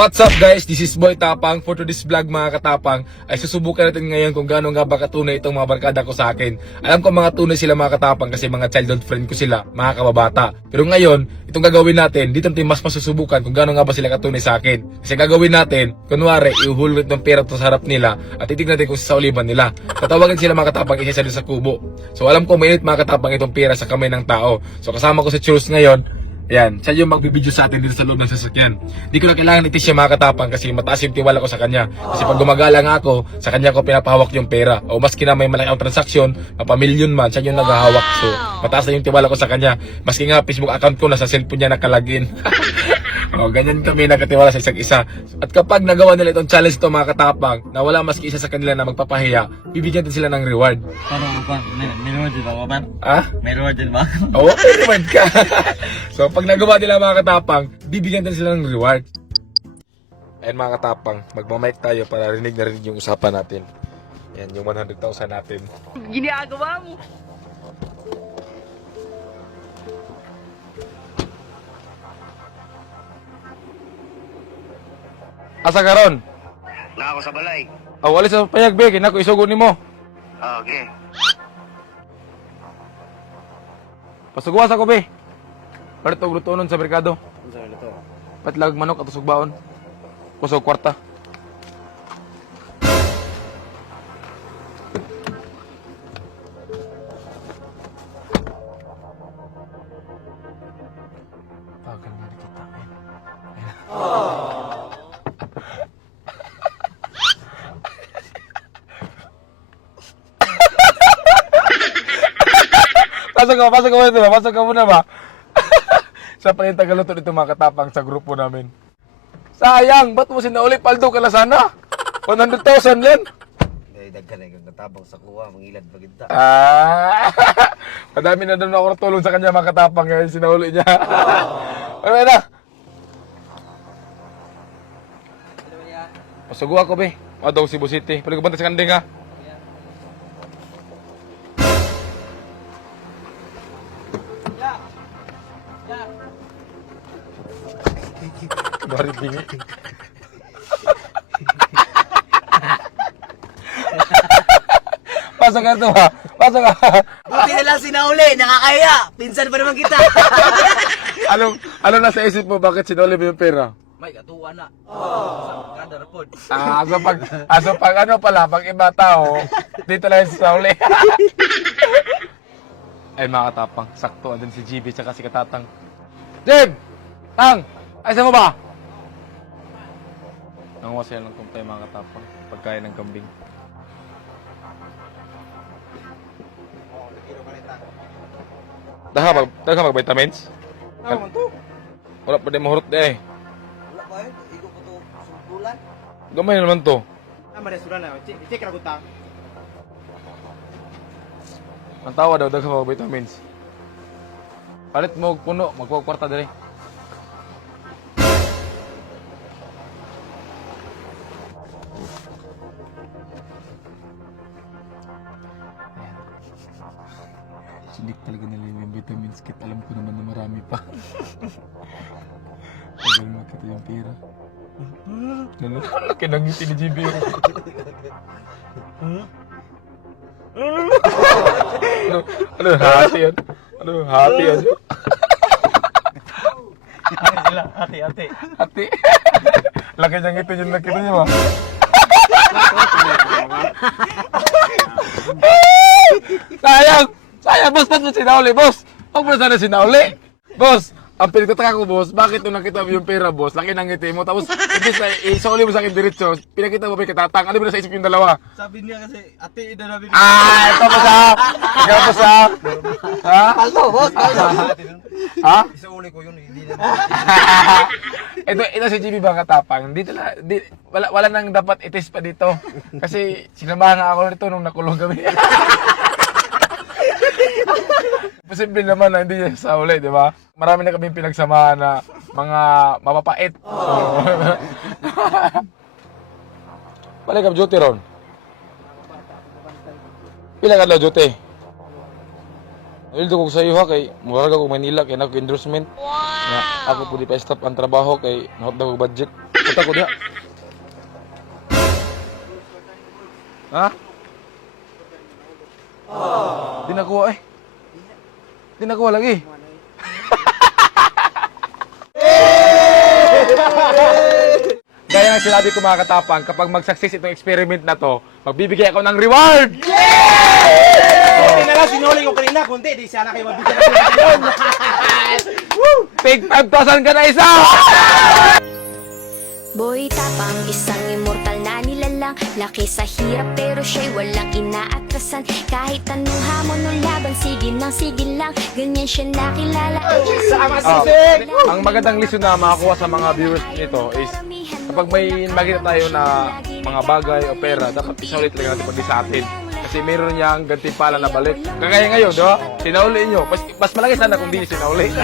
What's up guys? This is Boy Tapang. For today's vlog mga katapang, ay susubukan natin ngayon kung gaano nga ba katunay itong mga barkada ko sa akin. Alam ko mga tunay sila mga katapang kasi mga childhood friend ko sila, mga kababata. Pero ngayon, itong gagawin natin, dito natin mas masusubukan kung gaano nga ba sila katunay sa akin. Kasi gagawin natin, kunwari, ihulot ng pera sa harap nila at titignan natin kung sasauliban nila. Tatawagin sila mga katapang isa doon sa kubo. So alam ko mainit mga katapang itong pera sa kamay ng tao. So kasama ko si Charles ngayon. Ayan, siya yung magbibideo sa atin dito sa loob ng sasakyan. Di ko na kailangan itis siya mga katapang kasi mataas yung tiwala ko sa kanya. Kasi pag gumagala nga ako, sa kanya ko pinapahawak yung pera. O maski na may malaki ang transaksyon, mapamilyon man, siya yung naghahawak. So, mataas na yung tiwala ko sa kanya. Maski nga Facebook account ko, nasa cellphone niya nakalagin. O, ganyan kami nagkatiwala sa isa't isa. At kapag nagawa nila itong challenge to mga katapang, na wala maski isa sa kanila na magpapahiya, bibigyan din sila ng reward. Paano ko pa? May reward din ba ko, man? Ha? May reward din ba? Oo, may reward ka. So, pag nagawa nila mga katapang, bibigyan din sila ng reward. Ayan mga katapang, magmamic tayo para rinig na rinig yung usapan natin. Yan, yung 100,000 natin. Ginagawa mo. Asa karon? Na ako sa balay. Aw, alis sa payag, be. Kinako isugo nimo. Okay. Pasuguas ako, be. Palit og lutonon sa merkado. Ano sa ito? Patlag manok at usog baon. Kusog kwarta. Pagal na kita, men. Pasok ka muna ba? Sa paling tagaluto dito mga katapang sa grupo namin. Sayang, ba't mo sinauli? Paldo ka na sana. 100,000 yan. Dahil dagkan na yung natabang sa kuha, mangilad paginta. Madami na doon ako natulong sa kanya mga katapang ngayon sinauli niya. Ay, na. Pasugo ako, be. Madaw Cebu City. Pwede ko banta sa kanding, ha? Bari bingi. Pasok ka ito, ha? Pasok ka. Buti na lang sinauli, nakakaya. Pinsan pa naman kita. Ano nasa isip mo? Bakit sinuli mo yung pera? May katuwa na. Kada rapod. So pag ano pala, pag iba tao, dito lang sa uli. Ay mga katapang, sakto andun si GB tsaka si Katatang. Jib! Tang! Ay saan mo ba? Nanguha sila ng kumpay mga katapang, pagkain ng kambing. Daha mag-vitamins? Ano man to? Wala pa din mahurot di eh. Wala ba yun? Igo ko to sumpulan. Gamay naman to. Maresuran na. Check na ko ta. Ang tawa daw, daghang mga vitamins. Palit mo og puno, magpapakwarta dali. Sinik talaga nila yung vitamins kit. Alam ko naman na marami pa. Tagal makita yung pera. Laki ng ngiti ni GB. Ano, hati yan? Ano, hati yan? Hati-hati. Hati. Laki niyang ngiti yung nakita niyo ba? Sayang! Sayang, boss! Ba't mo sinauli, boss? Huwag mo na sana sinauli. Boss, ang pinagtataka ko, boss, bakit nung nakita mo yung pera, boss, laki ng ngiti mo, tapos imbis na isauli mo sa akin diretso, pinakita mo pa yung Katatang, ano ba na sa isip yung dalawa? Sabi niya kasi, ate, ina namin. Ito pa sa... Ikaw pa sa... Ha? Paldo, boss. Ha? Isauli ko yun. Hindi na. ito si GB ba katapang? Wala nang dapat itis pa dito. Kasi sinamahan nga ako nito nung nakulong kami. Posible naman na hindi niya sa uli, di ba? Marami na kaming pinagsamahan na mga mapapait. So, balik ka duty ron. Pila ka daw duty? Nildo ko sa iyo ha, kay murag ako Manila, kay nako endorsement. Wow! Ako po di pa stop ang trabaho, kay nahot daw budget. Punta ko diha. Ha? Di nakuha eh. Di nakuha lagi. Gaya ng sinabi ko mga katapang, kapag mag-success itong experiment na to, magbibigay ako ng reward! Hindi na lang, sinuli ko kanina. Kunti, di sana kayo mabigyan ng yun. Take 5,000 ka na isa! Boy Tapang, isang immortal na nilalang. Laki sa hirap pero siya'y walang inaatrasan. Kahit anong hamon o laban, sige lang. Ganyan siya nakilala. Ang magandang lesson na makakuha sa mga viewers nito is kapag may makita tayo na mga bagay o pera, dapat isaulit talaga natin pag sa atin. Kasi meron niyang gantimpala na balik. Kagaya ngayon, di ba? Sinauli nyo. Mas malaki sana kung di sinauli.